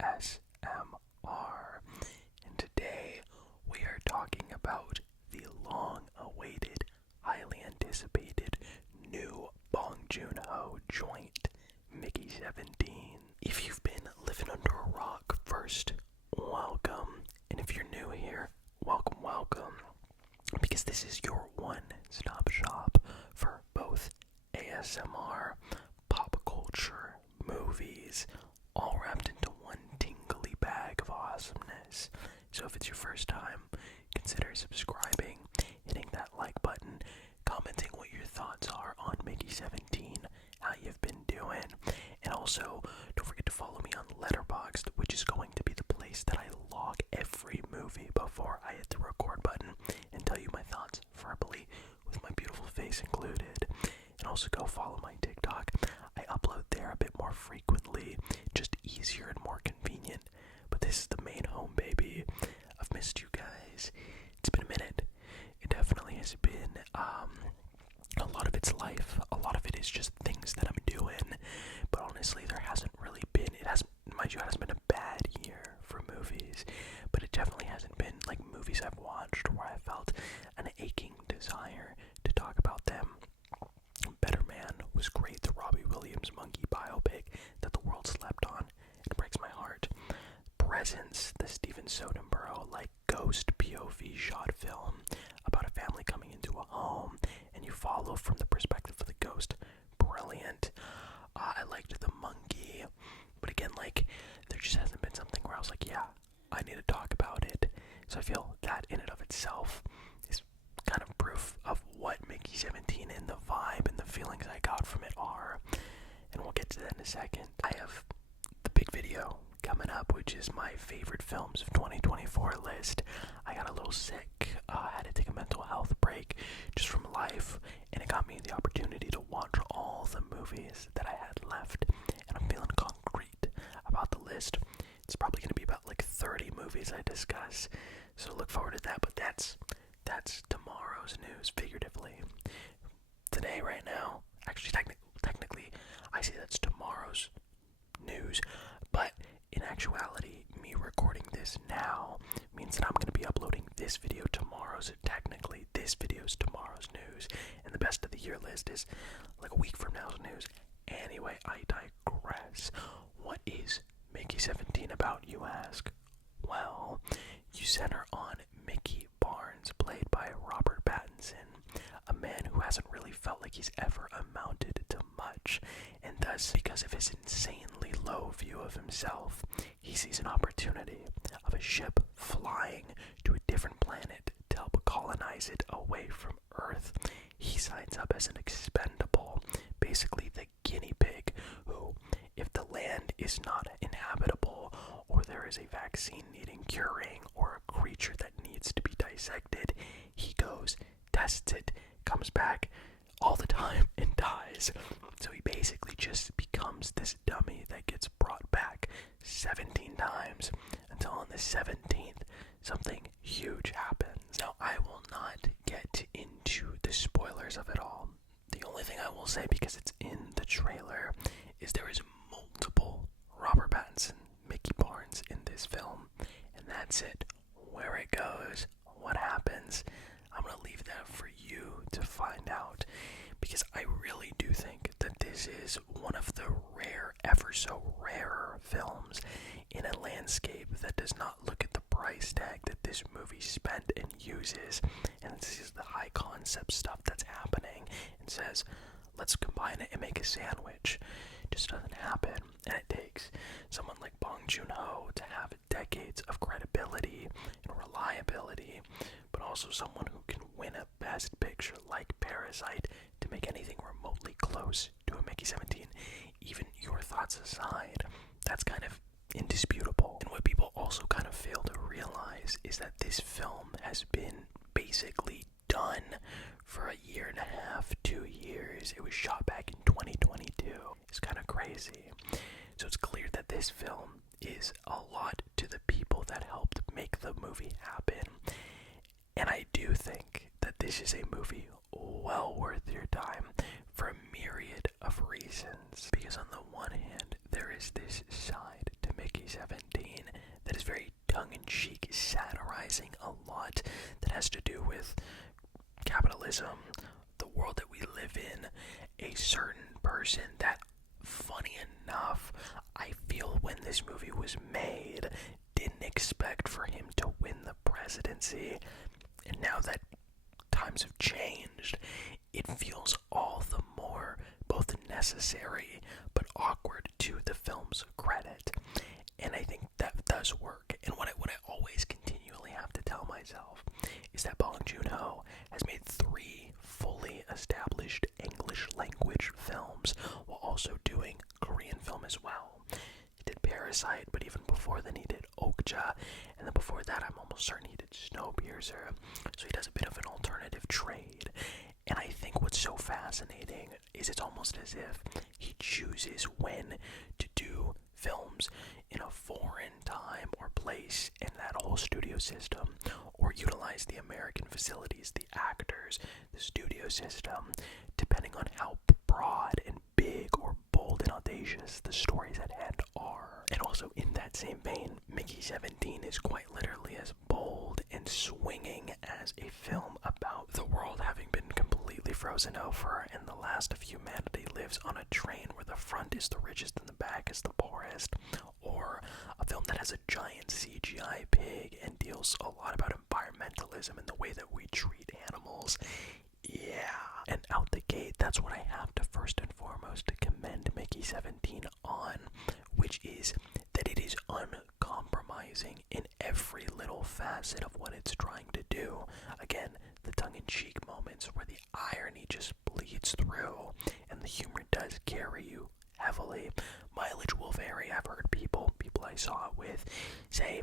ASMR. And today we are talking about the long-awaited, highly anticipated new Bong Joon-ho joint, Mickey 17. If you've been living under a rock, first, welcome. And if you're new here, welcome. Because this is your one-stop shop for both ASMR, pop culture, movies, all wrapped into one tingly bag of awesomeness. So if it's your first time, consider subscribing, hitting that like button, commenting what your thoughts are on Mickey 17, how you've been doing, and also don't forget to follow me on Letterboxd, which is going to be the place that I log every movie before I hit the record button and tell you my thoughts verbally with my beautiful face included. And also go follow my TikTok. I upload there a bit more frequently, just easier and more convenient. But this is the main home, baby. I've missed you guys. It's been a minute. It definitely has been a lot of it's life. A lot of it is just things that I'm doing. But honestly, there hasn't really been, it hasn't been a bad year for movies. But it definitely hasn't been like movies I've watched where I felt an aching desire to talk about them. Better Man was great, the Robbie Williams monkey biopic that the world slept on. It breaks my heart. Presence, the Steven Soderbergh like ghost POV shot film about a family coming into a home and you follow from the perspective of the ghost. Brilliant. I liked the monkey, but again, like, there just hasn't been something where I was like, yeah, I need to talk about it. So I feel that in and of itself is kind of proof of what Mickey 17 and the vibe and the feelings I got from it are. And we'll get to that in a second. I have the big video coming up, which is my favorite films of 2024 list. I got a little sick, had to take a mental health break just from life, and it got me the opportunity to watch all the movies that I had left, and I'm feeling concrete about the list. It's probably going to be about like 30 movies I discuss, so look forward to that. But that's tomorrow's news, figuratively. Today, right now, actually technically, I say that's tomorrow's news, but in actuality, me recording this now means that I'm going to be uploading this video tomorrow, so technically this video is tomorrow's news, and the best of the year list is like a week from now's news. Anyway, I digress. What is Mickey 17 about, you ask? Well, you center on Mickey Barnes, played by Robert Pattinson, a man who hasn't really felt like he's ever amounted to much, and thus, because of his insanely low view of himself, he sees an opportunity of a ship flying to a different planet to help colonize it away from Earth. He signs up as an expendable, basically the guinea pig, who, if the land is not inhabitable, or there is a vaccine needing curing, or a creature that needs to be dissected, he goes, tests it, comes back all the time, and dies. So he basically just becomes this dummy that gets brought back 17 times, until on the 17th, something huge happens. Now, I will not get into the spoilers of it all. The only thing I will say, because it's in the trailer, is there is multiple Robert Pattinson, Mickey Barnes in this film, and that's it. Where it goes, what happens, I'm going to leave that for you to find out, because I really do think that this is one of the rare, ever so rare films in a landscape that does not look at the price tag that this movie spent and uses, and this is the high concept stuff that's happening, and says, let's combine it and make a sandwich. It just doesn't happen, and it takes someone like Bong Joon-ho to have decades of credibility and reliability, but also someone who can win a Best Picture like Parasite to make anything remotely close to a Mickey 17. Even your thoughts aside, that's kind of indisputable. And what people also kind of fail to realize is that this film has been basically done for a year and a half, 2 years. It was shot back in 2022. It's kind of crazy. So it's clear that this film is a lot to the people that helped make the movie happen. And I do think that this is a movie well worth your time for a myriad of reasons. Because on the one hand, there is this side to Mickey 17 capitalism, the world that we live in, a certain person that, funny enough, I feel when this movie was made, didn't expect for him to win the presidency. And now that times have changed, it feels all the more both necessary but awkward to the film's credit. And I think that does work. And what I always continually have to tell myself is that Bong Joon-ho has made 3 fully established English language films while also doing Korean film as well. He did Parasite, but even before then he did Okja, and then before that I'm almost certain he did Snowpiercer. So he does a bit of an alternative trade. And I think what's so fascinating is it's almost as if he chooses when to do films in a foreign time or place in that whole studio system, or utilize the American facilities, the actors, the studio system, depending on how broad and big or bold and audacious the stories at hand are. And also in that same vein, Mickey 17 is quite literally as bold and swinging as a film about the world having been completely frozen over and the last of humanity lives on a train where the front is the richest and the back is the poorest, or a film that has a giant CGI pig and deals a lot about environmentalism and the way that we treat animals. Yeah. And out the gate, that's what I have to first and foremost to commend Mickey 17 on, which is that it is uncompromising in every little facet of what it's trying to do. Again, the tongue-in-cheek moments where the irony just bleeds through and the humor does carry you heavily. Mileage will vary. I've heard people I saw it with say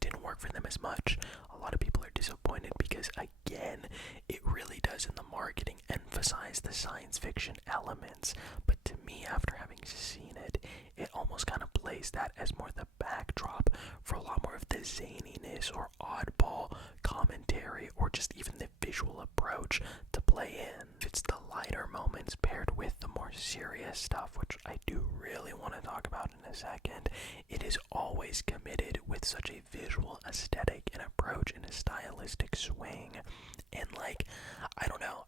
didn't work for them as much. A lot of people are disappointed because, again, it really does in the marketing emphasize the science fiction elements. But to me, after having seen it, it almost kind of plays that as more the backdrop for a lot more of the zaniness or oddball commentary or just even the visual approach to play in. It's the lighter moments paired with the more serious stuff, which I do really want to talk about in a second. It is always committed with such a visual aesthetic and approach and a stylistic swing. And like, I don't know,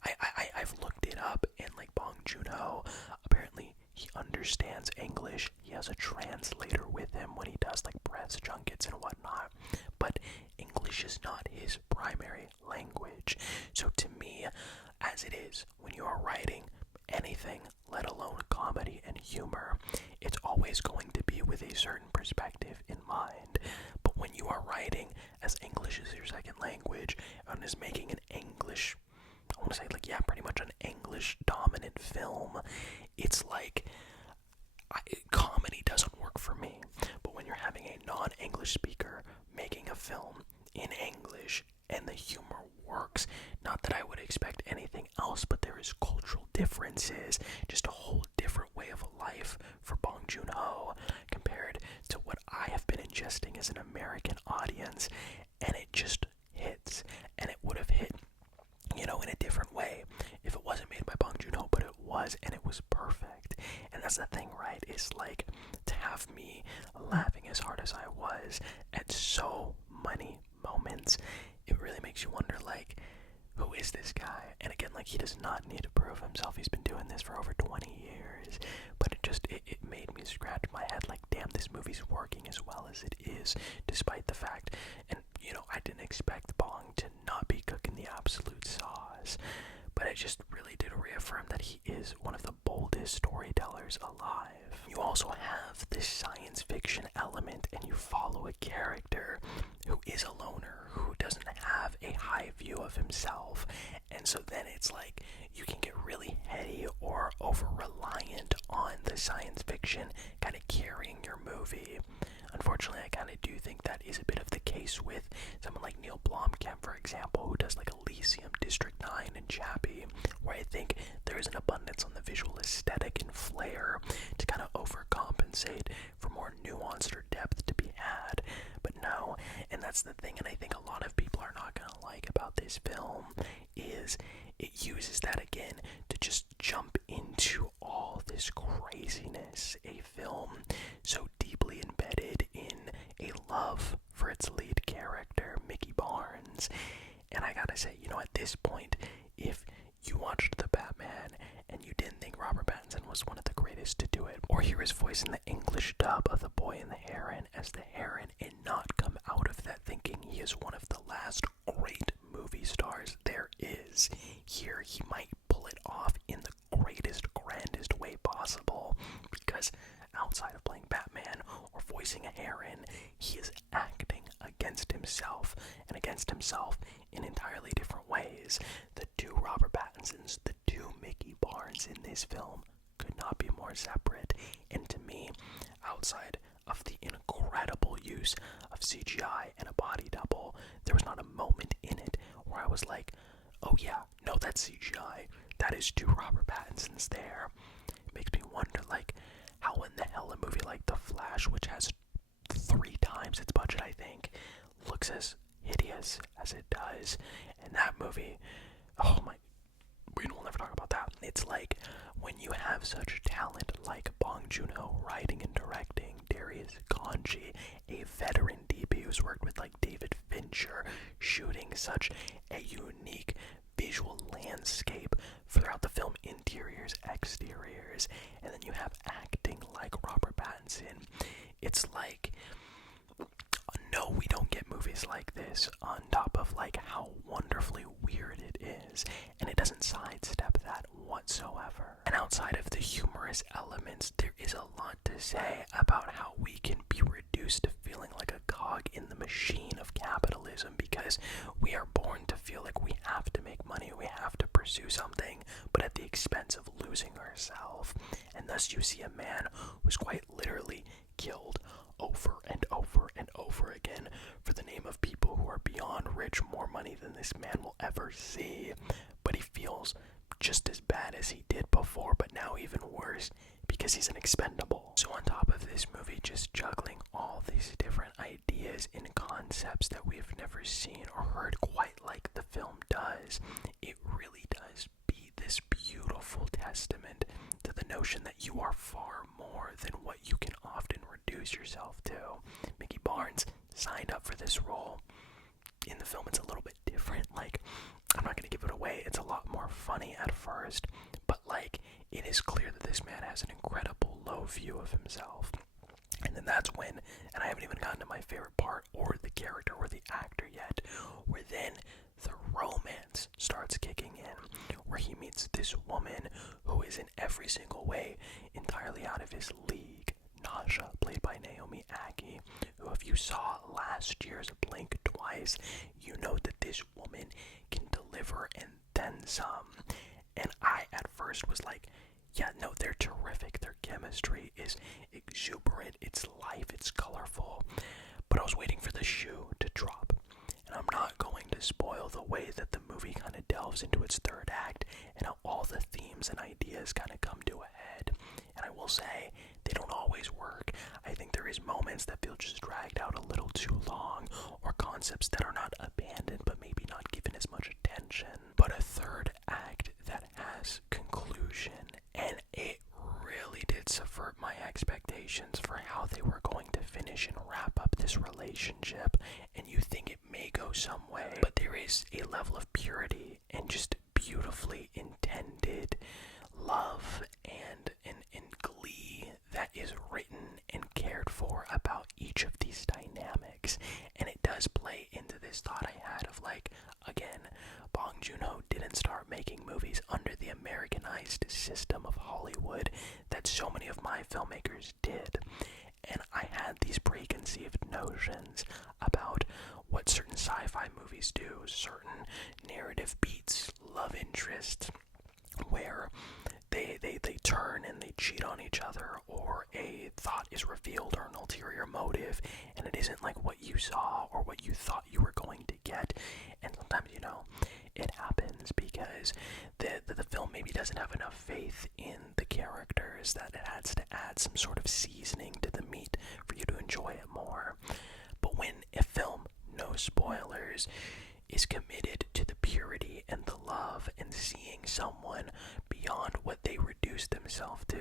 I've looked it up, and like Bong Joon-ho, apparently he understands English. He has a translator with him when he does like press junkets and whatnot, but English is not his primary language. So to me, as it is, when you are writing anything, let alone comedy and humor, it's always going to be with a certain perspective in mind. But when you are writing as English is your second language and is making an English, I want to say like, yeah, pretty much an English dominant film, it's like comedy doesn't work for me. But when you're having a non-English speaker making a film in English and the humor works, not that I would expect anything else, but there is cultural differences, just a whole different way of life for Bong Joon-ho compared to what I have been ingesting as an American audience, and it just hits. And it would have hit, you know, in a different way if it wasn't made by Bong Joon-ho, but it was, and it was perfect. And that's the thing, right? It's like, to have me laughing as hard as I was at so many moments, it really makes you wonder, like, who is this guy? And again, like, he does not need to prove himself. He's been doing this for over 20 years. But it made me scratch my head, like, damn, this movie's working as well as it is, despite the fact, and, you know, I didn't expect Bong to not be cooking the absolute sauce. But it just really did reaffirm that he is one of the boldest storytellers alive. You also have this science fiction element, and you follow a character who is a loner, who doesn't have a high view of himself. And so then it's like, you can get really heady or over-reliant on the science fiction kind of carrying your movie. Unfortunately, I kind of do think that is a bit of the case with someone like Neil Blomkamp, for example, who does like Elysium, District 9, and Chappie, where I think there is an abundance on the visual aesthetic and flair to kind of overcompensate for more nuance or depth to be had. But no, and that's the thing, and I think a lot of people are not going to like about this film, is it uses that again to just jump into all this craziness. A film so deeply embedded in a love for its lead character, Mickey Barnes. And I gotta say, you know, at this point, if he was voicing the English dub of The Boy and the Heron as the Heron and not come out of that thinking he is one of the last great movie stars there is. Here he might pull it off in the greatest, grandest way possible, because outside of playing Batman or voicing a Heron, he is acting against himself, and against himself in entirely different ways. The two Robert Pattinsons, the two Mickey Barnes in this film could not be more separate, and to me, outside of the incredible use of CGI and a body double, there was not a moment in it where I was like, oh yeah, no, that's CGI, that is two Robert Pattinsons there. It makes me wonder, like, how in the hell a movie like The Flash, which has 3 times its budget, I think, looks as hideous as it does. And that movie, oh my, we'll never talk about that. It's like, when you have such talent like Bong Joon-ho writing and directing, Darius Kanji, a veteran DP who's worked with like David Fincher, shooting such a unique visual landscape throughout the film, interiors, exteriors, and then you have acting like Robert Pattinson. It's like, no, we don't get movies like this, on top of like how wonderfully weird it is, and it doesn't sidestep that whatsoever. And outside of the humorous elements, there is a lot to say about how we can be reduced to feeling like a cog in the machine of capitalism, because we are born to feel like we have to make money, we have to pursue something, but at the expense of losing ourselves. And thus you see a man who's quite literally killed over and over and over again for the name of people who are beyond rich, more money than this man will ever see. But he feels just as bad as he did before, but now even worse, because he's an expendable. So on top of this movie just juggling all these different ideas and concepts that we've never seen or heard quite like the film does, it really does be this beautiful testament to the notion that you are far more than what you can often reduce yourself to. Mickey Barnes signed up for this role. In the film, it's a little bit different. Like, I'm not going to give it away. It's a lot more funny at first, but like, it is clear that this man has an incredible low view of himself. And then that's when, and I haven't even gotten to my favorite part, or the character, or the actor yet, where then the romance starts kicking in, where he meets this woman who is in every single way entirely out of his league. Nasha, played by Naomi Ackie, who, if you saw last year's Blink Twice, you know that this woman can deliver and then some. And I at first was like, yeah, no, they're terrific. Their chemistry is exuberant, it's life, it's colorful. But I was waiting for the shoe to drop. And I'm not going to spoil the way that the movie kind of delves into its third act and how all the themes and ideas kind of come to a head. And I will say, they don't always work. I think there is moments that feel just dragged out a little too long, or concepts that are not abandoned but maybe not given as much attention. But a third act that has conclusion, and it really did subvert my expectations for how they were going to finish and wrap up this relationship, and you think it may go some way, but there is a level of purity and just beautifully intended love and glee that is written and cared for about each of these dynamics. And it does play into this thought I had of like, again, Bong Joon-ho didn't start making movies under the Americanized system of Hollywood that so many of my filmmakers did. And I had these preconceived notions about what certain sci-fi movies do, certain narrative beats, love interests, where they turn and they cheat on each other, or a thought is revealed, or an ulterior motive, and it isn't like what you saw or what you thought you were going to get. And sometimes, you know, it happens because the film maybe doesn't have enough faith in the characters, that it has to add some sort of seasoning to the meat for you to enjoy it more. But when a film, no spoilers, is committed to the purity and the love and seeing someone beyond what they reduce themselves to,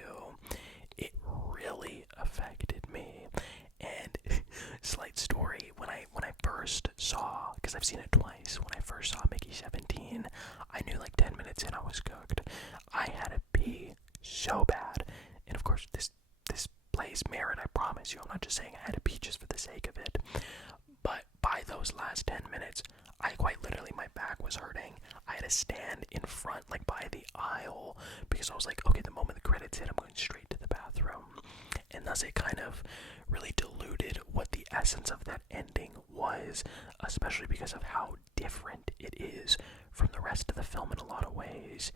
it really affected me. And slight story, when I first saw, because I've seen it twice, when I first saw Mickey 17, I knew like 10 minutes in I was cooked. I had to pee so bad, and of course this I had a pee just for the sake of it. But by those last 10 minutes, I quite literally, my back was hurting. I had to stand in front, like by the aisle, because I was like, okay, the moment the credits hit, I'm going straight to the bathroom. And thus it kind of really diluted what the essence of that ending was, especially because of how different it is from the rest of the film in a lot of ways.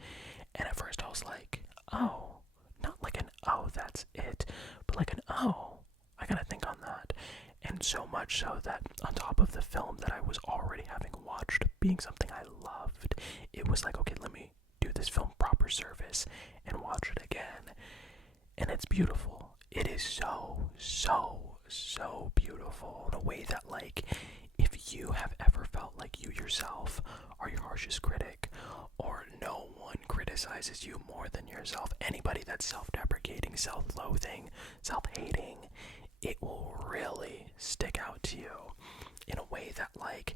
And at first I was like, oh, not like an oh, that's it, but like an oh, I gotta think on that. And so much so that on top of the film that I was already having watched being something I loved, it was like, okay, let me do this film proper service and watch it again. And it's beautiful. It is so, so, so beautiful in a way that, like, if you have ever felt like you yourself are your harshest critic, or no one criticizes you more than yourself, anybody that's self-deprecating, self-loathing, self-hating, it will really stick out to you in a way that, like,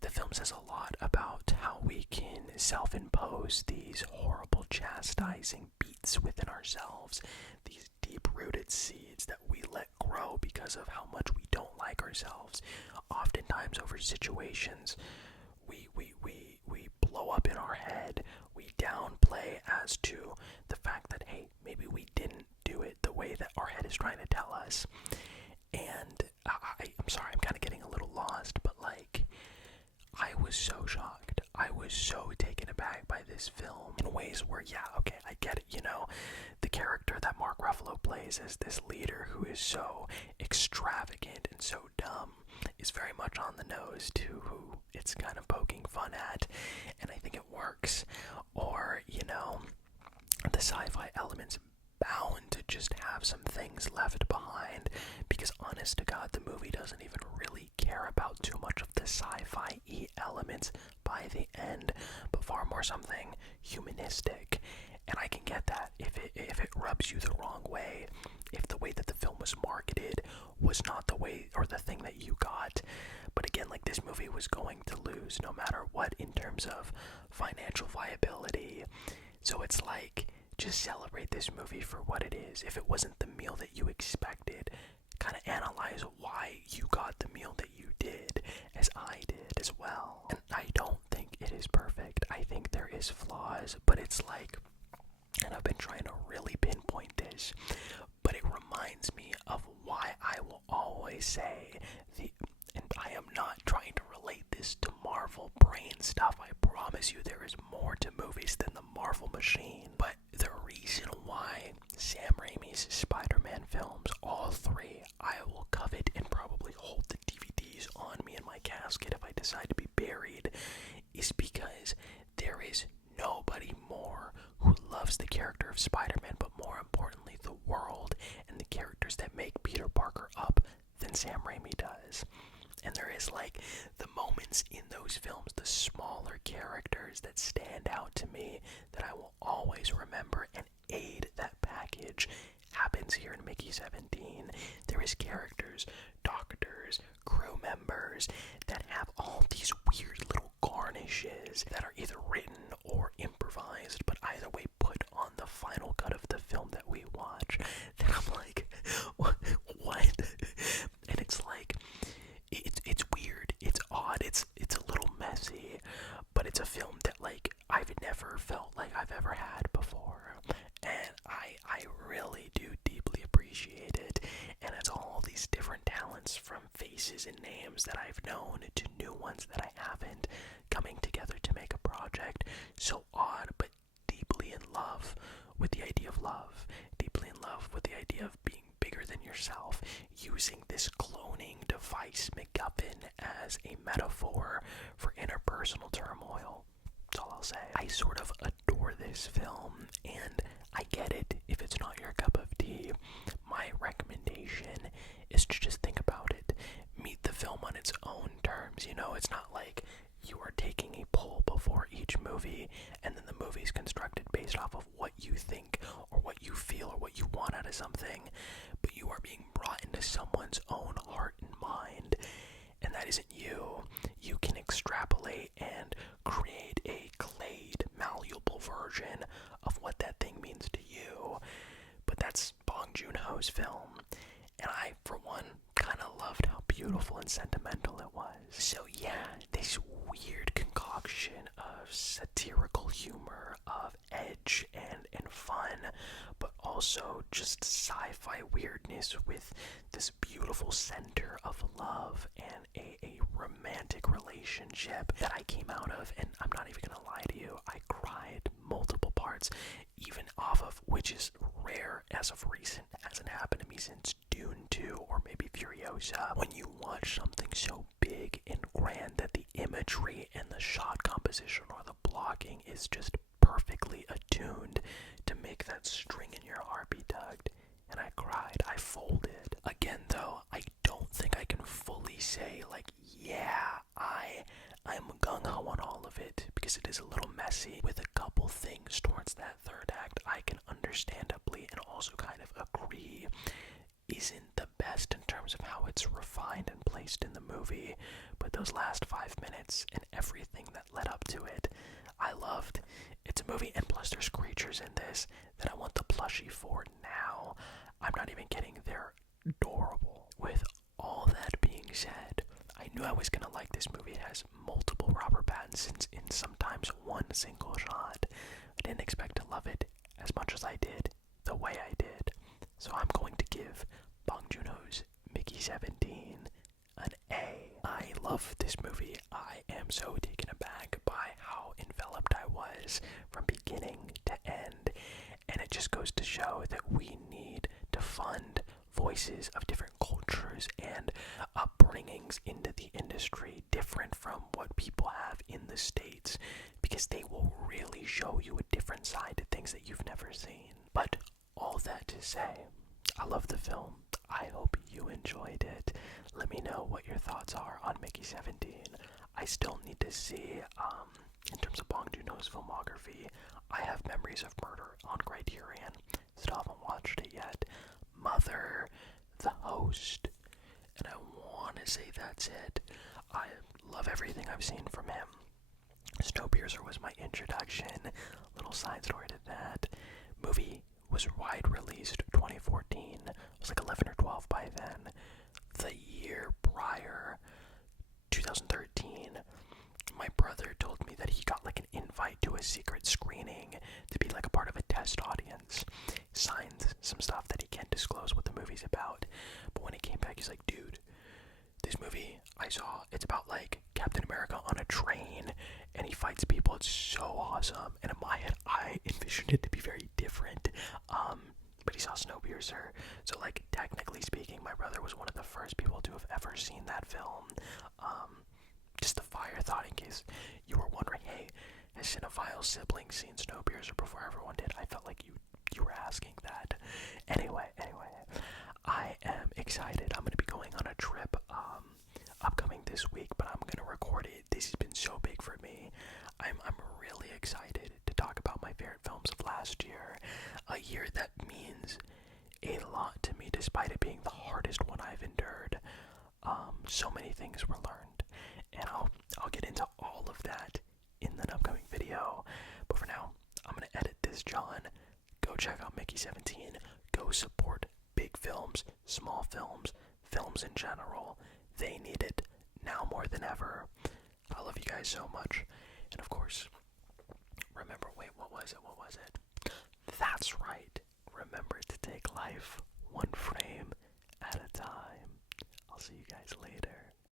the film says a lot about how we can self-impose these horrible chastising beats within ourselves, these deep-rooted seeds that we let grow because of how much we don't like ourselves. Oftentimes over situations, we blow up in our head, we downplay as to the fact that, hey, maybe we didn't do it the way that our head is trying to tell us. And I'm sorry, I'm kind of getting a little lost, but like, I was so shocked. I was so taken aback by this film in ways where, yeah, okay, I get it, you know, the character that Mark Ruffalo plays as this leader who is so extravagant and so dumb is very much on the nose to who it's kind of poking fun at, and I think it works. Or, you know, the sci-fi elements bound to just have some things left behind, because honest to God, the movie doesn't even really care about too much of the sci-fi-y elements by the end, but far more something humanistic. And I can get that if it rubs you the wrong way, if the way that the film was marketed was not the way or the thing that you got. But again, like, this movie was going to lose no matter what in terms of financial viability. So it's like, just celebrate this movie for what it is. If it wasn't the meal that you expected, kind of analyze why you got the meal that you did, as I did as well. And I don't think it is perfect. I think there is flaws, but it's like, and I've been trying to really pinpoint this, but it reminds me of why I will always say and I am not trying to relate this to Marvel brain stuff. I promise you there is more to movies than the Marvel machine. But the reason why Sam Raimi's Spider-Man films, all three, I will covet and probably hold the DVDs on me in my casket if I decide to be buried, is because there is nobody more who loves the character of Spider-Man, but more importantly, the world and the characters that make Peter Parker up than Sam Raimi does. And there is, like, the moments in those films, the smaller characters that stand out to me that I will always remember and aid that package happens here in Mickey 17. There is characters, doctors, crew members that have all these weird little garnishes that are either written or improvised, but either way put on the final cut of the film that we watch. Then I'm like, what? And it's like, it's weird, it's odd, it's a little messy, but it's a film that, like, I've never felt like I've ever had before, and I really do deeply appreciate it. And it's all these different talents, from faces and names that I've known to new ones that I haven't, coming together to make a project so odd but deeply in love with the idea of love, deeply in love with the idea of being bigger than yourself, using this cloning device MacGuffin as a metaphor for interpersonal turmoil. That's all I'll say. I sort of adore this film, and I get it if it's not your cup of tea. My recommendation is to just think about it. Meet the film on its own terms. You know, it's not like you are taking a poll before each movie, and then the movie's constructed based off of what you think or what you feel or what you want out of something, but you are being brought into someone's own heart and mind, and that isn't you. You can extrapolate and create a clayed, malleable version of what that thing means to you, but that's Bong Joon-ho's film, and I, for one, beautiful and sentimental it was. So yeah, this weird concoction of satirical humor, of edge and fun, but also just sci-fi weirdness with this beautiful center of love and a romantic relationship that I came out of, and I'm not even gonna lie to you, I cried multiple parts, even off of, which is rare as of recent, hasn't happened to me since Dune 2 or maybe Furiosa. When you watch something so big and grand that the imagery and the shot composition or the blocking is just perfectly attuned to make that string in your heart be tugged, and I cried, I folded. Again though, I don't think I can fully say like, yeah, I'm gung-ho on all of it, because it is a little messy with a couple things towards that third act I can understandably and also kind of agree isn't the best in terms of how it's refined and placed in the movie, but those last 5 minutes and everything that led up to it, I loved. It's a movie, and plus there's creatures in this that I want the plushie for now. I'm not even kidding, they're adorable. With all that being said, I knew I was gonna like this movie. It has multiple Robert Pattinsons in sometimes one single shot. I didn't expect to love it as much as I did, the way I did. So I'm going to give Bong Joon-ho's Mickey 17 an A. I love this movie. I am so taken aback by how enveloped I was from beginning to end. And it just goes to show that we need to fund voices of different cultures and upbringings into the industry different from what people have in the States, because they will really show you a different side to things that you've never seen. But all that to say, I love the film. I hope you enjoyed it. Let me know what your thoughts are on Mickey 17. I still need to see, in terms of Bong Joon-ho's filmography, I have Memories of Murder on Criterion. Still haven't watched it yet. Mother, The Host, and I want to say that's it. I love everything I've seen from him. Snowpiercer was my introduction. Little side story to that. Movie was wide released 2014. I was like 11 or 12 by then. The year prior, 2013, my brother told me that he got like an invite to a secret screening to be like a part of a test audience. Signed some stuff that he can't disclose what the movie's about. But when he came back, he's like, dude, this movie I saw, it's about like Captain America on a train and he fights people. It's so awesome. And in my head, I envisioned it to be very different. But he saw Snowpiercer. So like technically speaking, my brother was one of the first people to have ever seen that film. Just a fire thought in case you were wondering, hey, has Cinephiles siblings seen Snowpiercer before everyone did? I felt like you were asking that. Anyway, I am excited. I'm going to be going on a trip upcoming this week, but I'm going to record it. This has been so big for me. I'm really excited to talk about my favorite films of last year. A year that means a lot to me, despite it being the hardest one I've endured. So many things were learned, and I'll get into all of that in an upcoming video. But for now, I'm going to edit this, John. Go check out Mickey 17. Go support big films, small films, films in general. They need it now more than ever. I love you guys so much. And of course, remember, wait, what was it?